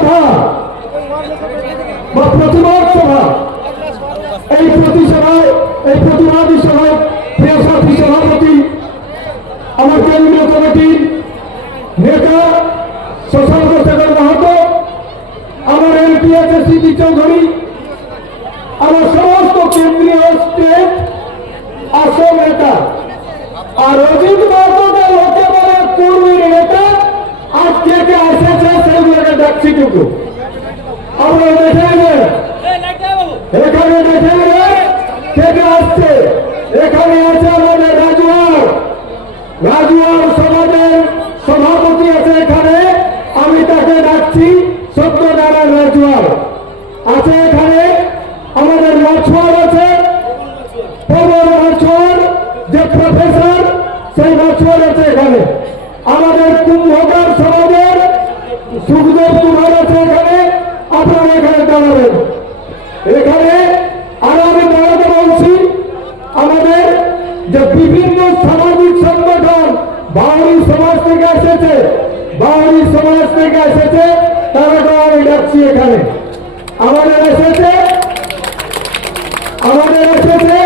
সভা বা প্রতিবাদ সভা? এই প্রতি সভায় এই প্রতিবাদী সভায় প্রিয় সাথী সভাপতি, আমার কেন্দ্রীয় কমিটির নেতা শশাঙ্ক শেখর মাহাতো, আমার এমপি আছে সিপি চৌধুরী, আমার সমস্ত কেন্দ্রীয় স্টেট আসল নেতা, আর অজিত কিন্তু আপনারা দেখে এখানে দেখে নেবেন কে কে আসছে। এখানে আছে আমাদের রাজুয়ার। রাজুয়ার সমাজের সভাপতি আছে এখানে। আমি তাকে ডাকছি সত্যনারায়ণ রাজুয়ার। আছে এখানে আমাদের মাছুয়ার আছে। মাছুয়ার যে প্রফেসর সেই মাছুয়ার আছে এখানে। আমাদের কুম্ভকার সুখদেব কুমার আছে এখানে, আপনারা এখানে দাঁড়াবেন। এখানে আরও আমি দাঁড়াতে বলছি, আমাদের যে বিভিন্ন সামাজিক সংগঠন বাউরি সমাজ থেকে এসেছে, বাউরি সমাজ থেকে এসেছে, তারা আমি ডাকছি এখানে। আমাদের এসেছে আমাদের এসেছে,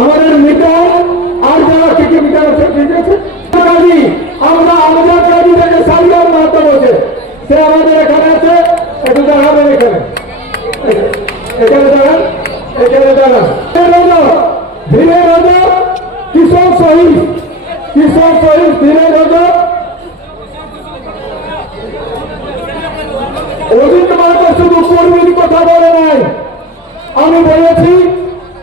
আমাদের মিটার আর যারা থেকে মিটার আছে ঠিক আছে। আমরা আমাদের কাজী থেকে সারিয়ার মাধ্যম আছে সে আমাদের এখানে আছে, একটু দেখাবেন এখানে। এখানে দাঁড়ান এখানে দাঁড়ান ধীরে রাজা, কিশোর শহীদ কিশোর শহীদ ধীরে রাজা অজিত মাহাতো শুধু কর্মীর কথা বলে নাই আমি বলেছি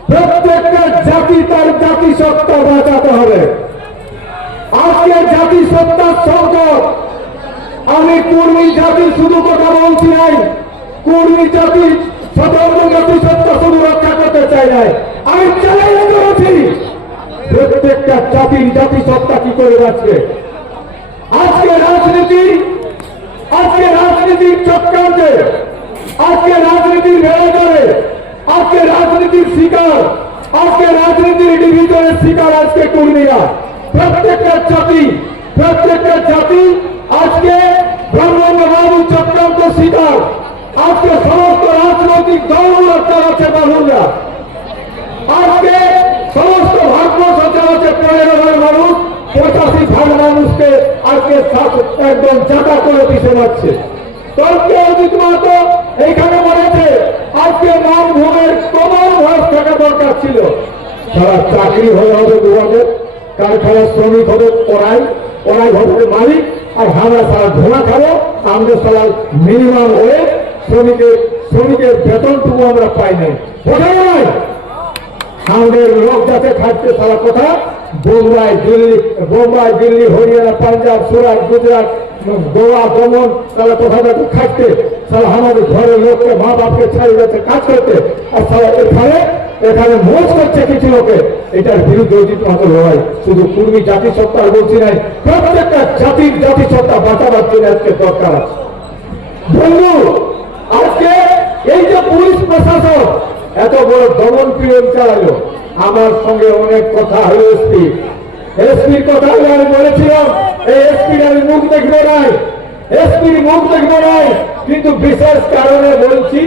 প্রত্যেকটা জাতি তার জাতি সত্তা বাঁচাতে হবে আজকে জাতি সত্তার সংকট আমি কর্মী জাতির শুধু কথা বলছি নাই। কর্মী জাতির স্বতন্ত্র জাতি সত্তা শুধু রক্ষা করতে চাই নাই। আমি চ্যালেঞ্জ করেছি প্রত্যেকটা জাতির জাতি সত্তা কি করে বাঁচবে? আজকে রাজনীতি, আজকে রাজনীতির চক্রান্তে, আজকে রাজনীতির ভেড়া করে আজকে রাজনীতির শিকার, আজকে রাজনীতির ডিভিশনের শিকার আজকে কর্মীরা। প্রত্যেকটা জাতি প্রত্যেকটা জাতি আজকে ব্রহ্মবাবু চক্রান্ত শিকার। আজকে সমস্ত রাজনৈতিক দলগুলো চালাচ্ছে বাহুরা আজকে সমস্ত ভারতবর্ষ চালাচ্ছে পনেরো ভাগ মানুষ, পঁচাশি ভাগ মানুষকে আজকে একদম চাকা করে পিছিয়ে মারছে। তর্কে অজিত মাহাতো এইখানে বলেছে, আজকে মানভূমের কমন ভয়েস থাকা দরকার ছিল। সারা চাকরি হয়ে হবে দুবাদের কারখানার শ্রমিক হবে পড়াই পড়াই হবে মালিক। আর আমরা সারা ধোঁয়া খাব, আমাদের সারা মিনিমাম হয়ে শ্রমিকের শ্রমিকের বেতনটুকু আমরা পাই নাই। বোঝা নয় আমাদের লোক যাতে খাচ্ছে সারা কথা, বোম্বাই, দিল্লি বোম্বাই, দিল্লি, হরিয়ানা, পাঞ্জাব, সুরাট, গুজরাট, গোয়া দমন তারা কোথাও যাতে খাচ্ছে সারা আমাদের ঘরের লোককে মা বাপকে ছাড়িয়ে যাচ্ছে, কাজ করতে। আর সারা এখানে এখানে মোজ করছে কিছু লোকে। এটার বিরুদ্ধে অজিত মাত্র লড়াই। শুধু কুর্মী জাতি সত্তার বলছি নাই। প্রত্যেকটা জাতির জাতি সত্তা বাঁচাবার জন্য আজকে দরকার আছে। বন্ধু, আজকে এই যে পুলিশ প্রশাসন, এত বড় দমন পীড়ন চালালো। আমার সঙ্গে অনেক কথা হলো এসপি। এসপির কথা হলো আমি বলেছিলাম, এই এসপির আমি মুখ দেখব নাই। এসপির মুখ দেখব নাই। কিন্তু বিশেষ কারণে বলছি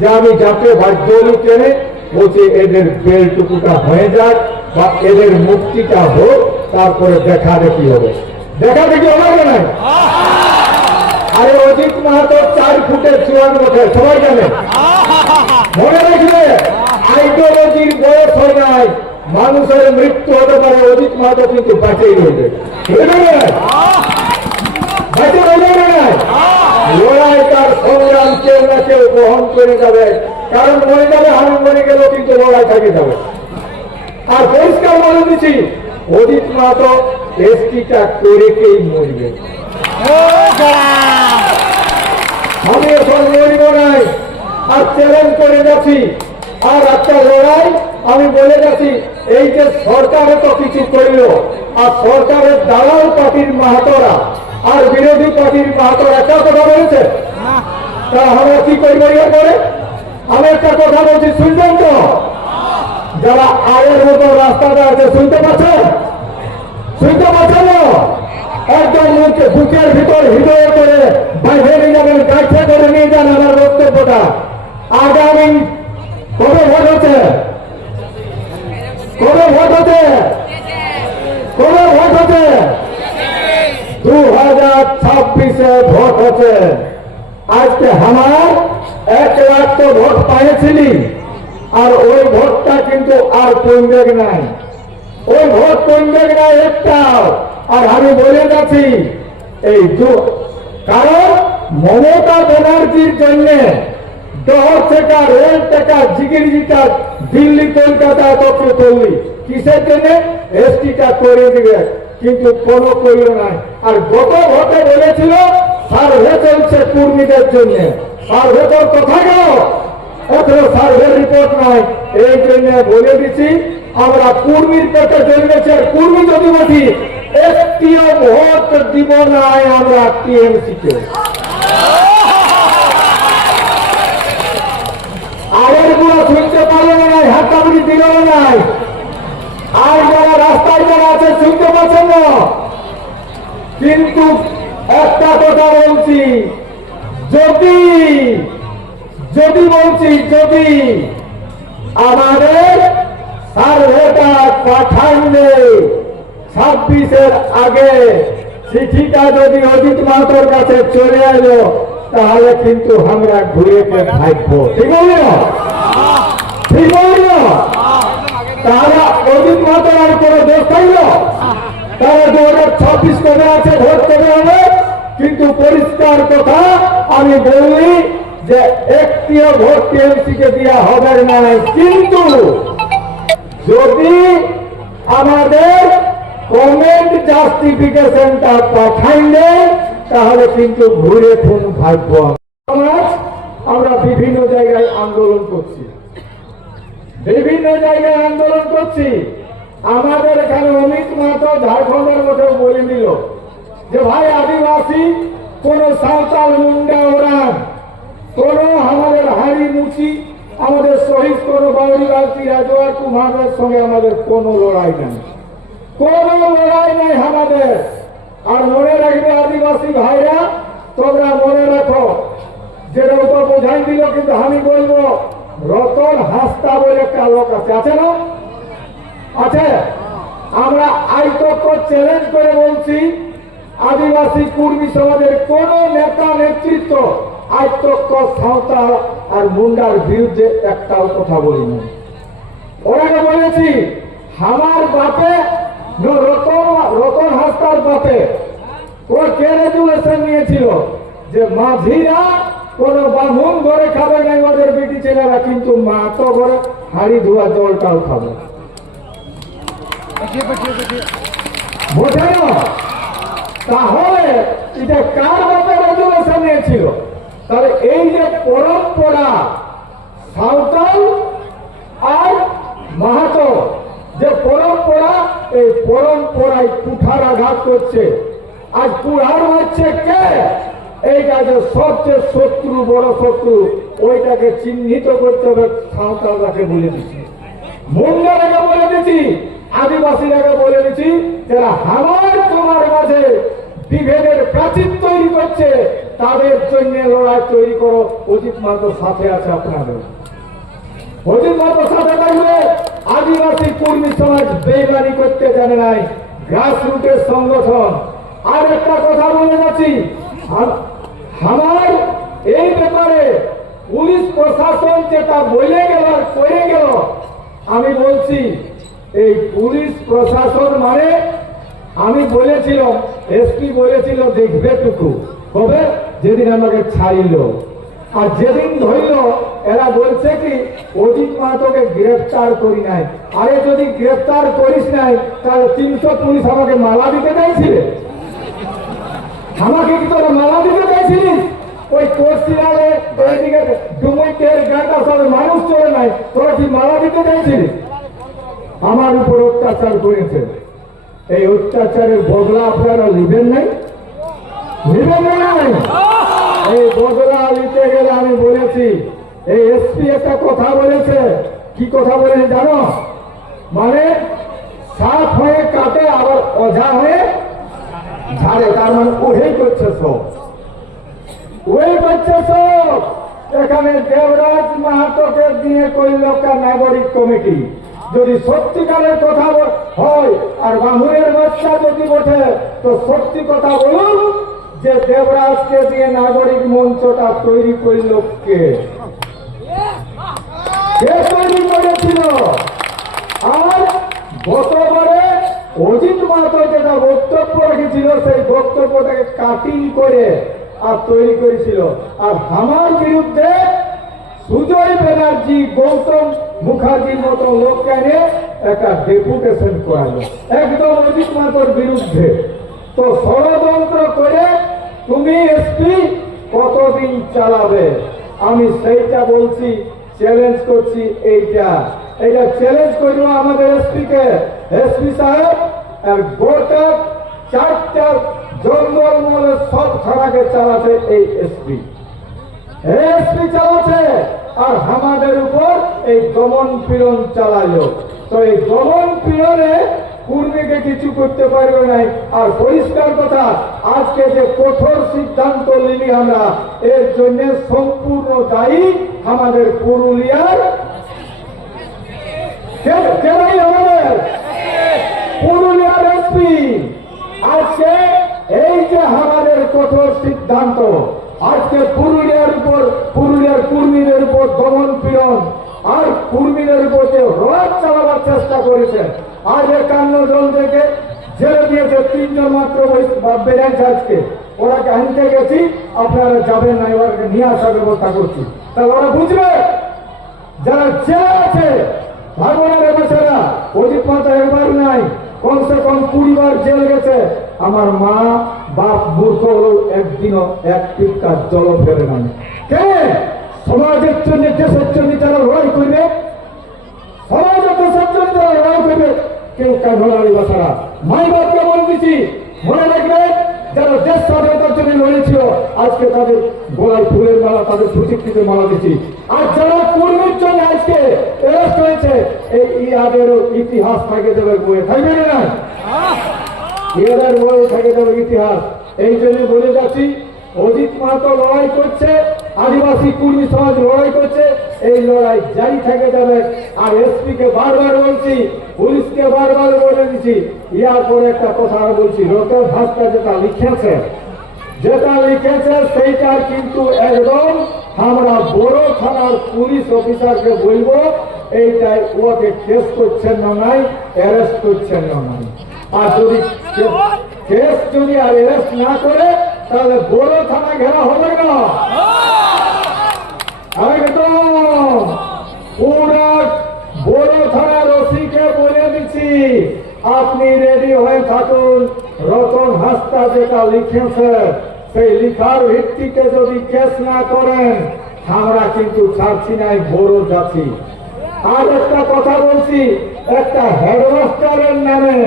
যে আমি যাতে বাধ্য কেনে বলছি এদের বেলটুকুটা হয়ে যাক বা এদের মুক্তিটা হোক, তারপরে দেখা দেখি হবে। দেখা দেখি হবে না আরে অজিত মাহাতো চার ফুটের চুয়ান্ন বছর, সবাই জানে। মনে রাখবে আইডিওলজির বয়স হয় নাই, মানুষের মৃত্যু হতে পারে, অজিত মাহাতো কিন্তু বাঁচেই না লড়াই তার সংগ্রাম কেউ না কেউ বহন করে যাবে। কারণ মরে যাবে আমি মরে গেলেও কিন্তু লড়াই থাকে যাবে। আর পরিষ্কার বলে দিচ্ছি করে মরবে। আমি এখন নাই, আর চ্যালেঞ্জ করে যাচ্ছি, আর একটা লড়াই, আমি বলে যাচ্ছি, এই যে সরকারে তো কিছু আর সরকারের দালাল পার্টির মাহাতরা, আর বিরোধী পার্টির মাহাতরা একটা কথা বলেছে তা আমরা কি এর পরে আমি একটা কথা বলছি, শুনবেন তো? যারা আয়ের মতো রাস্তাটা আছে শুনতে পাচ্ছেন শুনতে পাচ্ছেন না? একদম বুকের ভিতর হৃদয় করে বাইরে যাবেন কাছে করে নিয়ে যান আমার বক্তব্যটা। আগামী কবে ভোট হচ্ছে? কবে ভোট হচ্ছে? কবে ভোট হচ্ছে? দু হাজার ছাব্বিশে ভোট হচ্ছে। আজকে আমার এক লাখ তো ভোট পাইছিলি আর ওই ভোটটা কিন্তু আর কমবে নাই। ওই ভোট কমবে নাই একটাও। আর আমি বলে যাচ্ছি, এই কারণ মমতা ব্যানার্জির জন্য দশ টাকা রেল টাকা জিগির জিটা, দিল্লি, কলকাতা তত্ত্ব করলি কিসের জন্য? এসটিটা করে দিবে। কিন্তু কোনো করল নাই আর গত ভোটে বলেছিল, সার্ভে চলছে কর্মীদের জন্য। সার্ভে তোর কথা গেল এখনও সার্ভে রিপোর্ট নাই। এই জন্য বলে দিচ্ছি আমরা কুর্মির পেটে জন্মেছে কুর্মি যদি বলি একটিও ভোট দিব নাই আমরা টিএমসি কে আগেরগুলো শুনতে পারল না হাততাবুড়ি দিল নাই আর যারা রাস্তায় যারা আছে, শুনতে পাচ্ছেন না? কিন্তু একটা কথা বলছি, যদি যদি বলছি, যদি আমাদের সার্ভেটা পাঠাইলে ছাব্বিশের আগে চিঠিটা যদি অজিত মাহাতোর কাছে চলে এলো, তাহলে কিন্তু আমরা ঘুরে থাকব ঠিক বলি ঠিক বলি তাহলে অজিত মাহাতোর আর কোনো দোষ থাকল তাহলে দু হাজার ছাব্বিশ কবে আছে, ভোট কবে হবে? কিন্তু পরিষ্কার কথা, আমি বললি যে একটিও ভোট টিএমসি কে দেওয়া হবে না। কিন্তু যদি আমাদের কমেন্ট জাস্টিফিকেশনটা পাঠাইলে তাহলে কিন্তু ঘুরে ফোন ভাগ্য আমরা বিভিন্ন জায়গায় আন্দোলন করছি। বিভিন্ন জায়গায় আন্দোলন করছি। আমাদের এখানে অমিত মাহাতো ঝাড়খণ্ডের মধ্যে বলে দিল যে, ভাই, আদিবাসী, কোন সাঁওতাল মুন্ডা ওরাম কোন আমাদের হাড়ি মুচি, আমাদের শহীদ কোন বাউরি বালতি রাজওয়ার কুমারের সঙ্গে আমাদের কোনো লড়াই নেই। কোনো লড়াই নাই আমাদের আর মনে রাখবে আদিবাসী ভাইরা, তোমরা মনে রাখো, যেটা তো বোঝাই দিল কিন্তু আমি বলব, রতন হাস্তা বলে একটা লোক আছে। আছে না? আছে? আমরা আইতক্য চ্যালেঞ্জ করে বলছি, আদিবাসী কুর্মী সমাজের কোন নেতা নেতৃত্ব আইতক্য সাঁওতাল আর মুন্ডার বিরুদ্ধে একটাও কথা বলিনি। ওনাকে বলেছি, আমার বাপে ন রতন রতন হাসতার বাপে ও কে রেজুলেশন নিয়েছিল। যে মাঝিরা কোন বামুন ঘরে খাবে না ওদের বেটি ছেলেরা কিন্তু মা তো ঘরে হাড়ি ধোয়া জলটাও খাবে। বোঝে না তাহলে এটা কার বাপে রেজুলেশন নিয়েছিল? তাহলে এই যে পরম্পরা সাঁওতাল আর মাহাতো যে পরম্পরা এই পরম্পরায় কুঠার আঘাত করছে। আজ কুঠার হচ্ছে কে? এইটা যে সবচেয়ে শত্রু, বড় শত্রু, ওইটাকে চিহ্নিত করতে হবে, সাঁওতালরাকে বলে দিচ্ছি। মুন্ডারাকে বলে দিচ্ছি, আদিবাসীরাকে বলে দিচ্ছি, যারা আমার তোমার মাঝে বিভেদের প্রাচীর তৈরি করছে, তাদের জন্য লড়াই তৈরি করো। অজিত মাহাতোর সাথে আছে আপনাদের। অজিত মাহাতোর সাথে থাকলে আদিবাসী কর্মী সমাজ বেইমানি করতে জানে নাই। গ্রাস রুটের সংগঠন। আর একটা কথা বলে যাচ্ছি। আম- আমার এই ব্যাপারে পুলিশ প্রশাসন যেটা বলে গেল করে গেল, আমি বলছি, এই পুলিশ প্রশাসন মানে আমি বলেছিলাম, এসপি বলেছিল, দেখবে টুকু। কবে যেদিন আমাকে ছাড়িল। আর যেদিন ধরল, এরা বলছে কি, অজিত মাহাতোকে গ্রেফতার করি নাই। আরে যদি গ্রেফতার করিস নাই, তাহলে তিনশো পুলিশ আমাকে মালা দিতে চাইছিলে? আমাকে কি তোরা মালা দিতে চাইছিলিস ওই ওইদিকে ডুমুইটের গাটা সব মানুষ চলে নাই, তোরা কি মালা দিতে চাইছিলিস আমার উপর অত্যাচার করেছে। এই অত্যাচারের বদলা আপনারা নেবেন নাই? নেবেন না নাই এই নিতে গেলে আমি বলেছি, এই এসপি একটা কথা বলেছে। কি কথা বলেছে জানো? মানে সাপ হয়ে কাটে আবার অঝা হয়ে ঝাড়ে। তার মানে ওহেই করছে সব। ওই করছে সব। এখানে দেবরাজ মাহাতোকে দিয়ে একটা নাগরিক কমিটি। যদি সত্যিকারের কথা হয়, আর বাহুরের বাচ্চা যদি বসে তো সত্যি কথা বলুন। যে দেবরাজকে দিয়ে নাগরিক মঞ্চটা তৈরি করল কে? তৈরি করেছিল? আর গতবারে অজিত মাহাতো যেটা বক্তব্য রেখেছিল, সেই বক্তব্যটাকে কাটিং করে আর তৈরি করেছিল। আর আমার বিরুদ্ধে সুজয় ব্যানার্জি, গৌতম মুখার্জির মতো লোককে একটা ডেপুটেশন করালো। একদম অজিত মাহাতোর বিরুদ্ধে। তো ষড়যন্ত্র করে তুমি এসপি, কতদিন চালাবে? আমি সেইটা বলছি চ্যালেঞ্জ করছি এইটা। এইটা চ্যালেঞ্জ করব আমাদের এসপি কে এসপি সাহেব, আর গোটা চারটা জঙ্গল মহলে সব থানাকে চালাচ্ছে এই এসপি। এসপি চালাচ্ছে, আর আমাদের উপর এই দমন পীড়ন চালালো। তো এই দমন পীড়নে পূর্বীকে কিছু করতে পারবে নাই। আর পরিষ্কার কথা, আজকে যে কঠোর সিদ্ধান্ত নিলি আমরা, এর জন্য সম্পূর্ণ দায়ী আমাদের পুরুলিয়ার কে- কে দায়ী আমাদের? পুরুলিয়ার এসপি। আজকে এই যে আমাদের কঠোর সিদ্ধান্ত আজকে পুরুলিয়ার উপর, পুরুলিয়ার কুর্মীদের উপর দমন পীড়ন। আর কুর্মীদের উপর যে রোড চালাবার চেষ্টা করেছে, আজ একান্ন জন থেকে জেলে দিয়েছে তিনজন মাত্র বেড়েছে আজকে ওরাকে আনতে গেছি, আপনারা যাবেন না এবারকে নিয়ে আসার ব্যবস্থা করছি। তাহলে ওরা বুঝবে? যারা জেলে আছে ভাগবানের বেচারা অজিত মাতা একবার নাই। কমসে কম কুড়ি বার জেলে গেছে। আমার মা বাপ মূর্খ হলেও একদিনও এক টিকা জল ফেরে না কে? সমাজের জন্য, দেশের জন্য যারা লড়াই করবে, সমাজের দেশের জন্য যারা লড়াই করবে, কেউ কেন লড়াই বাসারা মাই বাপকে বলে দিছি, মনে রাখবে যারা দেশ স্বাধীনতার জন্য লড়েছিল আজকে তাদের গোলায় ফুলের মালা, তাদের প্রতিকৃতিতে মালা দিচ্ছি। আর যারা কর্মীর জন্য আজকে অ্যারেস্ট হয়েছে, এই ইয়াদেরও ইতিহাস থাকে যাবে বইয়ে থাকবে না? ইয়াদের বইয়ে থাকে যাবে ইতিহাস। এই জন্য বলে যাচ্ছি, অজিত মাহাতো লড়াই করছে আদিবাসী কুর্মী সমাজ লড়াই করছে, এই লড়াই জারি থেকে যাবে। আর এসপি কে বারবার বলছি, পুলিশকে বারবার বলে দিচ্ছি, ইয়ার পরে একটা কথা বলছি, রতন ভাস্কর যেটা লিখেছে যেটা লিখেছে সেইটা কিন্তু একদম আমরা বড় থানার পুলিশ অফিসারকে বলব, এইটাই ওকে কেস করছেন না নাই অ্যারেস্ট করছেন না নাই। আর যদি কেস যদি আর অ্যারেস্ট না করে, তাহলে বড় থানা ঘেরা হবে না। একদম পুরা বড় থানার ওসিকে বলে দিচ্ছি, আপনি রেডি হয়ে থাকুন। রতন হাস্তা যেটা লিখেছে, সেই লিখার ভিত্তিতে যদি কেস না করেন, আমরা কিন্তু ছাড়ছি নাই বড় যাচ্ছি। আর একটা কথা বলছি, একটা হেডমাস্টারের নামে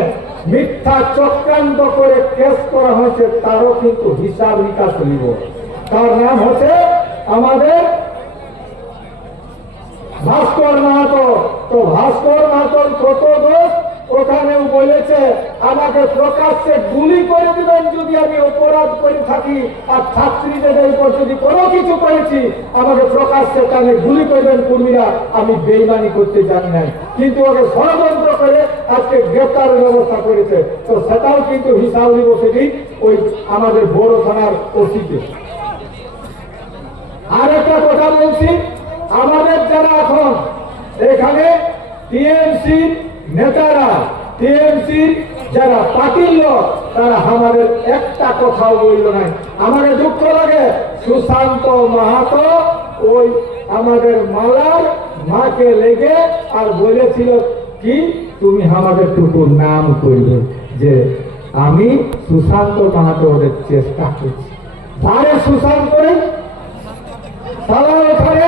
মিথ্যা চক্রান্ত করে কেস করা হয়েছে, তারও কিন্তু হিসাব নিকাশ নিব তার নাম হচ্ছে আমাদের ভাস্কর মাহাতো। তো ভাস্কর মাহাতোর কত দোষ? ওখানেও বলেছে, আমাকে প্রকাশ্যে গুলি করে দিবেন যদি আমি অপরাধ করে থাকি। আর ছাত্রীদের উপর যদি কোনো কিছু করেছি, আমাকে প্রকাশ্যে কানে গুলি করবেন কর্মীরা। আমি বেইমানি করতে জানি নাই। কিন্তু ওকে ষড়যন্ত্র করে আজকে গ্রেপ্তারের ব্যবস্থা করেছে। তো সেটাও কিন্তু হিসাব নিব সেদিন ওই আমাদের বড় থানার ওসিকে। আর একটা কথা বলছি আমাদের যারা এখন এখানে টিএমসি নেতারা, টিএমসি যারা পার্টির লোক, তারা আমাদের একটা কথাও বলল নাই। আমাকে দুঃখ লাগে, সুশান্ত মাহাতো ওই আমাদের মালার মাকে লেগে আর বলেছিল কি, তুমি আমাদের টুকু নাম করবে যে আমি সুশান্ত মাহাতো ওদের চেষ্টা করছি। তারে সুশান্ত করে তারা এখানে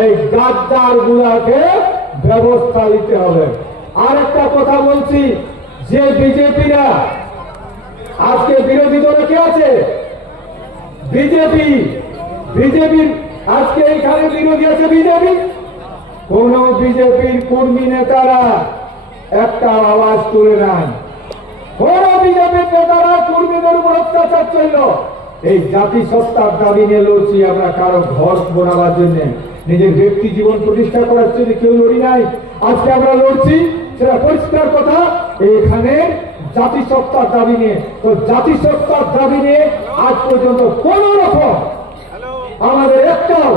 এই গাদ্দার গুলাকে ব্যবস্থা নিতে হবে। আর একটা কথা বলছি, যে বিজেপিরা আজকে বিরোধী দলে কে আছে? বিজেপি। বিজেপির আজকে এখানে বিরোধী আছে বিজেপি? কোন বিজেপির কর্মী নেতারা একটা আওয়াজ তুলে নেন। কোন বিজেপির নেতারা কর্মীদের উপর অত্যাচার চলল এই জাতি সত্তার দাবি নিয়ে লড়ছি আমরা, কারও ঘর বোনাবার জন্য। নিজের ব্যক্তি জীবন প্রতিষ্ঠা করার জন্য কেউ লড়ি নাই, আজকে আমরা লড়ছি সেটা পরিষ্কার কথা, এখানে জাতিসত্তার দাবি নিয়ে। তো জাতিসত্তার দাবি নিয়ে আজ পর্যন্ত কোন রকম আমাদের একটাও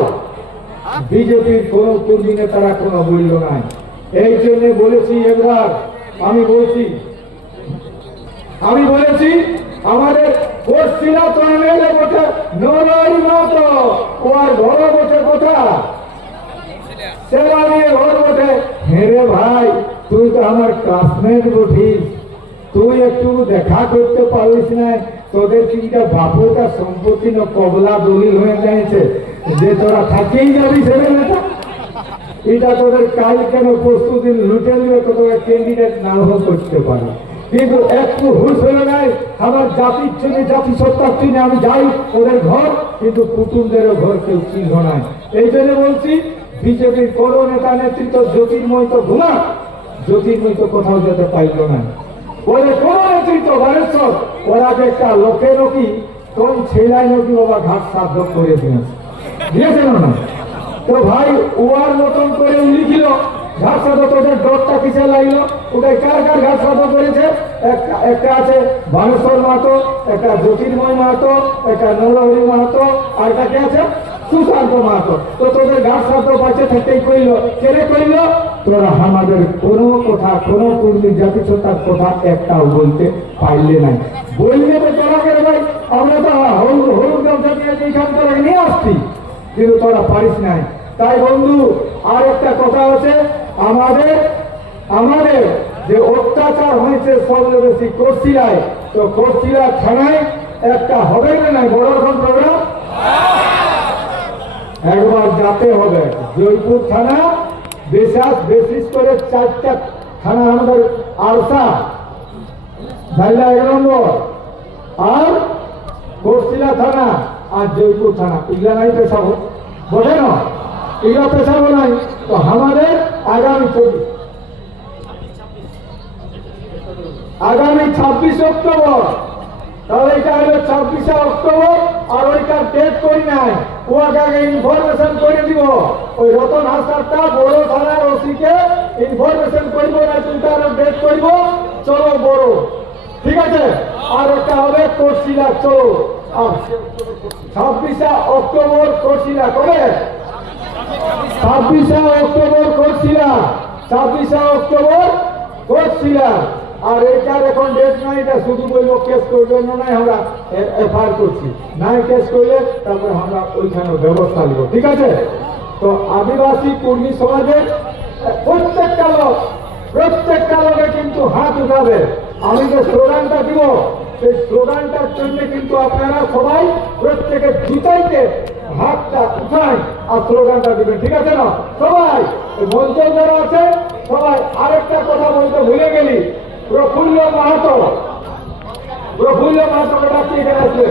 বিজেপির কোন কর্মী নেতারা কোনো মূল্য নাই। এই জন্য বলেছি এবার, আমি বলছি, আমি বলেছি, আমাদের পশ্চিমা তো এমএলএ বটে নরহরি মাত্র, ও আর ঘর কোথা। সেবা নিয়ে ঘর বটে হেরে ভাই, তুই তো আমার ক্লাসমেট বঠিস তুই একটু দেখা করতে পারিস না। তোদের চিন্তা বাপুটা সম্পত্তি না কবলা দলিল হয়ে যাইছে যে তোরা থাকিয়েই যাবি সেটা এটা তোদের কাল কেন প্রস্তুতি লুটে নিয়ে তোদের ক্যান্ডিডেট নাও করতে পারে? কিন্তু একটু হুশ হলে নাই আমার জাতির চিনে জাতি সত্তার চিনে আমি যাই। ওদের ঘর, কিন্তু কুটুমদেরও ঘর কেউ চিহ্ন নাই এই জন্য বলছি বিজেপির কোনো নেতা নেতৃত্ব জ্যোতির্ময় তো ঘুমা, জ্যোতির্ময় তো কোথাও যেতে পাইল না। ওদের কোন নেতৃত্ব বারেশ্বর ওরা যে একটা লোকে নকি কোন ছেলাই নকি বাবা ঘাট সাধ্য করে দিয়েছে। না। তো ভাই ওয়ার মতন করে লিখিল ঘাট সাধ তোদের ডটটা কিসে লাগল? ওটাই কার কার ঘাট সাধ করেছে? একটা আছে বানেশ্বর মাহাতো, একটা জ্যোতির্ময় মাহাতো, একটা নরহরি মাহাতো, আর একটা কে আছে? সুশান্ত মাহাতো, তো তোদের ঘাট সাধ পাচ্ছে থাকতেই কইল কেড়ে কইল? তোরা আমাদের কোনো কথা, কোনো কর্মী জাতিসত্তার কথা একটাও বলতে পাইলে নাই। বললে তো তোরা করে ভাই? আমরা তো হলুদ হলুদ ব্যবসা নিয়ে এইখান থেকে নিয়ে আসছি, কিন্তু তোরা পারিস নাই। তাই বন্ধু আর একটা কথা আছে, আমাদের আমাদের যে অত্যাচার হয়েছে সবচেয়ে বেশি কোর্সিলায়, তো কোর্সিলা থানায় একটা হবে না বড় রকম প্রোগ্রাম একবার যাতে হবে। জয়পুর থানা বিশেষ বিশেষ করে চারটা থানা আমাদের আলসা। ঝাইলা এক নম্বর। আর কোর্সিলা থানা আর জয়পুর থানা। এগুলা নাই পেশাবো। বোঝে না। এগুলা পেশাবো নাই। তো আমাদের আগামী চব্বিশ। আগামী ছাব্বিশ অক্টোবর। ছাব্বিশে অক্টোবর, আর ডেট আগে ইনফরমেশন করে ওই রতন ওসিকে ইনফরমেশন করব ডেট করব। চলো বড়। ঠিক আছে? আর ছাব্বিশে অক্টোবর কোর্সিলা ছাব্বিশে অক্টোবর ছাব্বিশে অক্টোবর আর এটার এখন ডেট নাই, এটা শুধু বলব কেস করবে না, নাই আমরা এফআইআর করছি। নাই কেস করলে তারপরে আমরা ওইখানে ব্যবস্থা নিব, ঠিক আছে? তো আদিবাসী কর্মী সমাজের প্রত্যেকটা লোক, প্রত্যেকটা লোকে কিন্তু হাত উঠাবে। আমি যে স্লোগানটা দিব, সেই স্লোগানটার জন্য কিন্তু আপনারা সবাই প্রত্যেকে জুতাইতে হাতটা উঠাই আর স্লোগানটা দিবেন, ঠিক আছে না? সবাই মঞ্চে যারা আছে, সবাই আরেকটা কথা বলতে ভুলে গেলি। প্রফুল্ল মাহাতো। প্রফুল্ল মাহাতোকে ডাকি এখানে আসবে।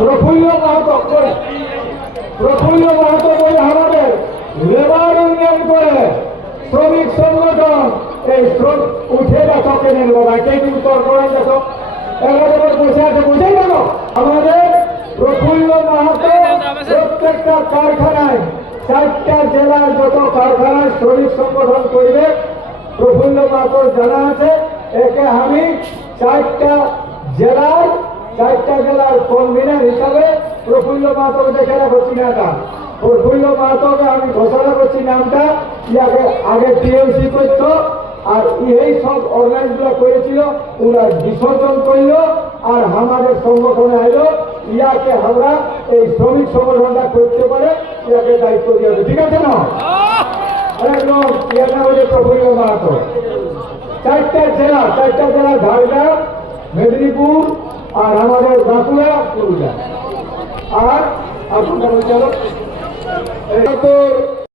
প্রফুল্ল মাহাতো করে প্রফুল্ল মাহাতো বলে আমাদের লেবার ইউনিয়ন করে শ্রমিক সংগঠন। এই শ্রম উঠে দেখো কেনে বাবা কে কিন্তু তোর করেন দেখো? এগারো বসে আছে, বুঝেই আমাদের প্রফুল্ল প্রত্যেকটা কারখানায়, চারটা জেলার যত কারখানায় শ্রমিক সংগঠন করবে প্রফুল্ল মাহাতোর জানা আছে, একে আমি চারটা জেলার চারটা জেলার কনভিনার হিসাবে প্রফুল্ল মাহাতোকে দেখে রাখো চিনাটা প্রফুল্ল মাহাতোকে আমি ঘোষণা করছি নামটা ইয়াকে আগে টিএমসি করতো, আর এই সব অর্গানাইজগুলো করেছিল, ওরা বিসর্জন করল, আর আমাদের সংগঠনে আইলো ইয়াকে আমরা এই শ্রমিক সংগঠনটা করতে পারে, ইয়াকে দায়িত্ব দিয়ে হবে। ঠিক আছে না? একদম ইয়ার নাম হচ্ছে প্রফুল্ল মাহাতো। চারটা জেলা চারটা জেলা ঝাড়গ্রাম মেদিনীপুর আর আমাদের বাঁকুড়া, পুরুলিয়া। আর আপনার চলো